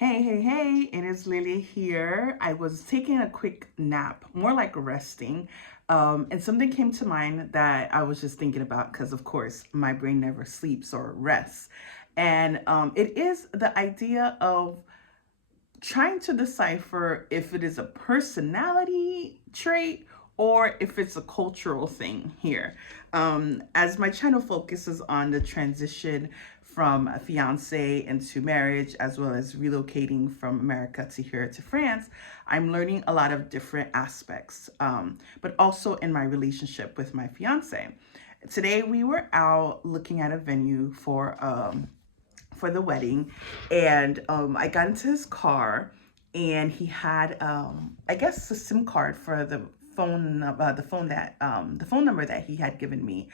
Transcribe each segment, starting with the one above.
Hey, it is Lily here. I was taking a quick nap, more like resting, and something came to mind that I was just thinking about because, of course, my brain never sleeps or rests. And it is the idea of trying to decipher if it is a personality trait or if it's a cultural thing here. As my channel focuses on the transition from a fiance into marriage, as well as relocating from America to here to France, I'm learning a lot of different aspects, but also in my relationship with my fiance. Today, we were out looking at a venue for the wedding, and I got into his car, and he had I guess a SIM card for the phone number that he had given me,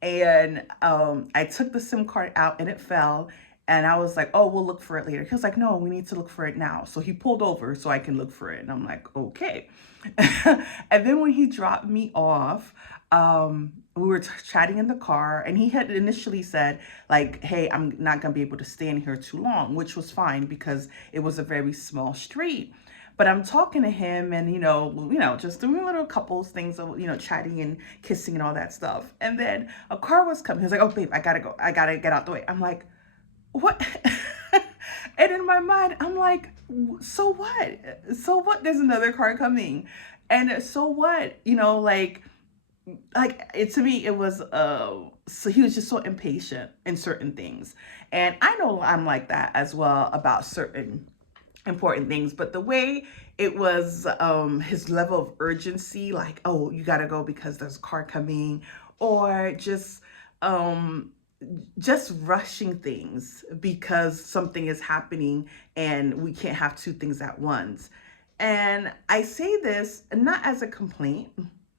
and I took the SIM card out and it fell. And I was like, oh, we'll look for it later. He was like, no, we need to look for it now. So he pulled over so I can look for it. And I'm like, okay. And then when he dropped me off, we were chatting in the car, and he had initially said, like, hey, I'm not gonna be able to stay in here too long, which was fine because it was a very small street. But I'm talking to him, and just doing little couples things of chatting and kissing and all that stuff. And then a car was coming. He was like, "Oh, babe, I gotta go. I gotta get out the way." I'm like, "What?" And in my mind, I'm like, "So what? So what? There's another car coming, and so what? Like it to me, it was so he was just so impatient in certain things, and I know I'm like that as well about certain important things, but the way it was, his level of urgency, like, oh, you gotta go because there's a car coming, or um just rushing things because something is happening and we can't have two things at once. And I say this not as a complaint,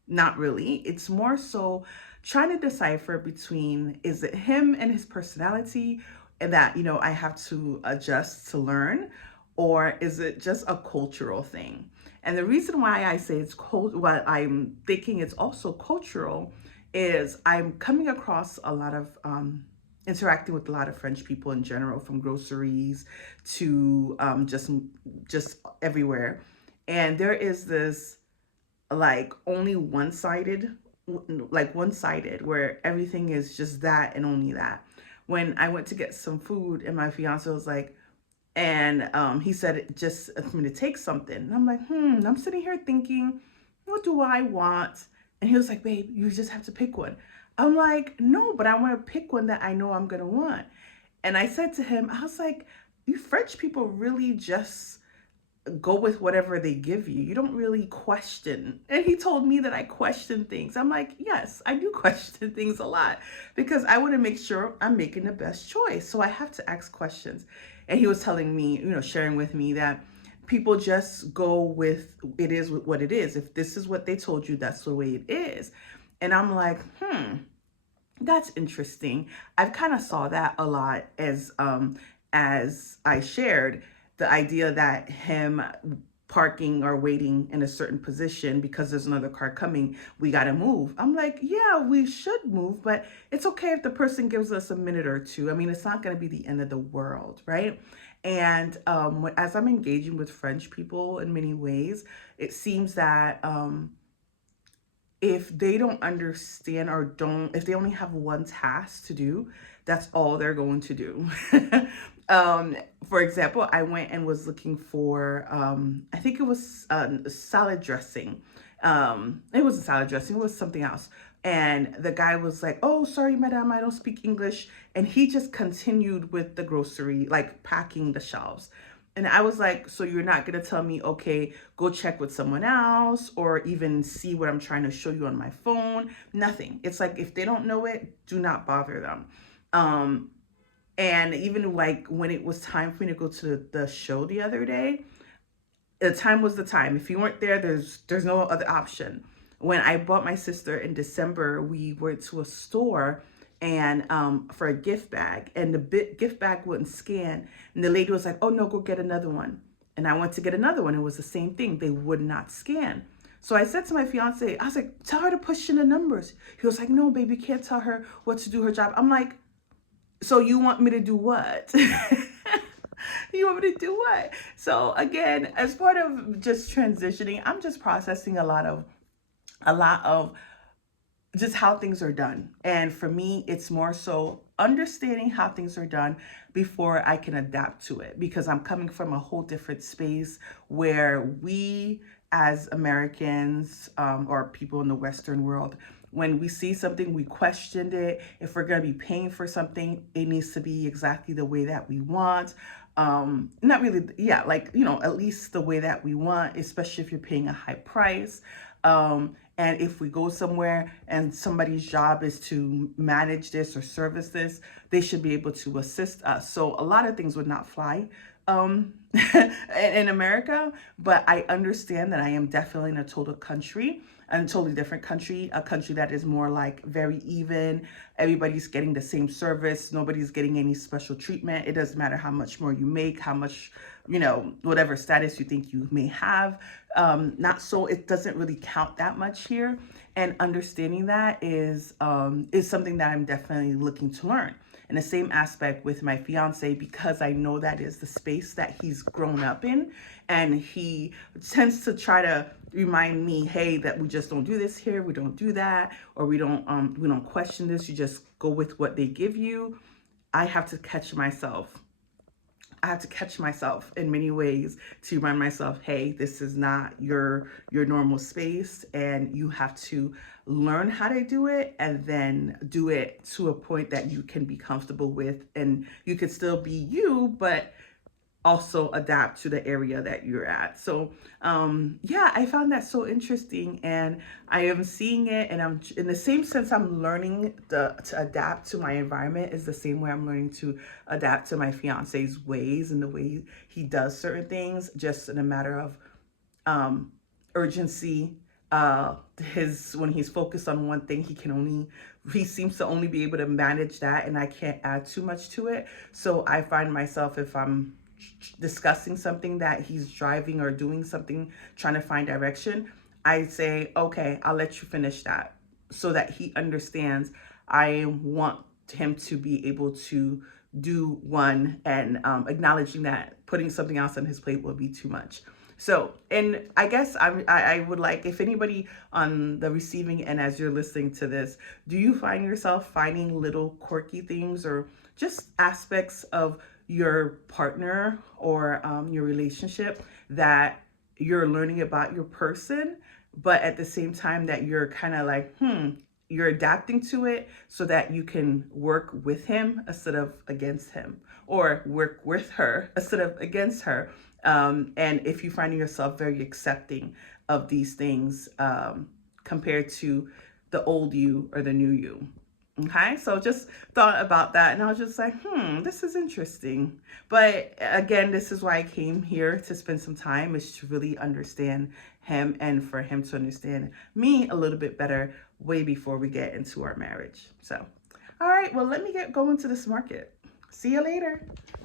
not really. It's more so trying to decipher between, is it him and his personality and that, I have to adjust to learn, or is it just a cultural thing? And the reason why I say it's what I'm thinking it's also cultural is I'm coming across a lot of interacting with a lot of French people in general, from groceries to just everywhere, and there is this like only one-sided, like one-sided, where everything is just that and only that. When I went to get some food, and my fiance was like, and he said just for me to take something. And I'm like, I'm sitting here thinking, what do I want? And he was like, babe, you just have to pick one. I'm like, no, but I want to pick one that I know I'm going to want. And I said to him, I was like, you French people really just go with whatever they give you. You don't really question. And he told me that I question things. I'm like, yes, I do question things a lot because I want to make sure I'm making the best choice. So I have to ask questions. And he was telling me, sharing with me that people just go with it is what it is. If this is what they told you, that's the way it is. And I'm like, that's interesting. I've kind of saw that a lot as I shared the idea that him parking or waiting in a certain position because there's another car coming, we got to move. I'm like, yeah, we should move, but it's okay if the person gives us a minute or two. I mean, it's not going to be the end of the world, right? And as I'm engaging with French people in many ways, it seems that if they don't understand or don't, if they only have one task to do, that's all they're going to do. For example, I went and was looking for, I think it was salad dressing. It wasn't salad dressing, it was something else. And the guy was like, oh, sorry, madam, I don't speak English. And he just continued with the grocery, like packing the shelves. And I was like, so you're not going to tell me, okay, go check with someone else or even see what I'm trying to show you on my phone? Nothing. It's like, if they don't know it, do not bother them. And even like when it was time for me to go to the show the other day, the time was the time. If you weren't there, there's no other option. When I bought my sister in December, we went to a store and for a gift bag, and the gift bag wouldn't scan, and the lady was like, oh no, go get another one. And I went to get another one. It was the same thing. They would not scan. So I said to my fiance, I was like, tell her to push in the numbers. He was like, no, baby, you can't tell her what to do her job. I'm like, so you want me to do what? You want me to do what? So again, as part of just transitioning, I'm just processing a lot of just how things are done. And for me, it's more so understanding how things are done before I can adapt to it, because I'm coming from a whole different space where we as Americans, or people in the Western world, when we see something, we questioned it. If we're going to be paying for something, it needs to be exactly the way that we want. Not really, yeah, like, at least the way that we want, especially if you're paying a high price. And if we go somewhere and somebody's job is to manage this or service this, they should be able to assist us. So a lot of things would not fly in America, but I understand that I am definitely in a totally different country, a country that is more like very even. Everybody's getting the same service. Nobody's getting any special treatment. It doesn't matter how much more you make, how much, whatever status you think you may have. Not so, it doesn't really count that much here. And understanding that is something that I'm definitely looking to learn. In the same aspect with my fiance, because I know that is the space that he's grown up in, and he tends to try to remind me, hey, that we just don't do this here, we don't do that, or we don't question this, you just go with what they give you. I have to catch myself in many ways to remind myself, hey, this is not your normal space, and you have to learn how to do it, and then do it to a point that you can be comfortable with, and you could still be you, but also adapt to the area that you're at. So yeah, I found that so interesting, and I am seeing it, and I'm in the same sense I'm learning to adapt to my environment is the same way I'm learning to adapt to my fiance's ways and the way he does certain things, just in a matter of urgency. When he's focused on one thing, he seems to only be able to manage that, and I can't add too much to it. So I find myself, if I'm discussing something that he's driving or doing something, trying to find direction, I say, okay, I'll let you finish that, so that he understands I want him to be able to do one, and acknowledging that putting something else on his plate will be too much. So, and I guess I would like, if anybody on the receiving end, as you're listening to this, do you find yourself finding little quirky things or just aspects of your partner or your relationship that you're learning about your person, but at the same time that you're kind of like, you're adapting to it so that you can work with him instead of against him, or work with her instead of against her. And if you're finding yourself very accepting of these things compared to the old you or the new you. Okay, so just thought about that, and I was just like, this is interesting. But again, this is why I came here to spend some time, is to really understand him, and for him to understand me a little bit better way before we get into our marriage. So, all right, well, let me get going to this market. See you later.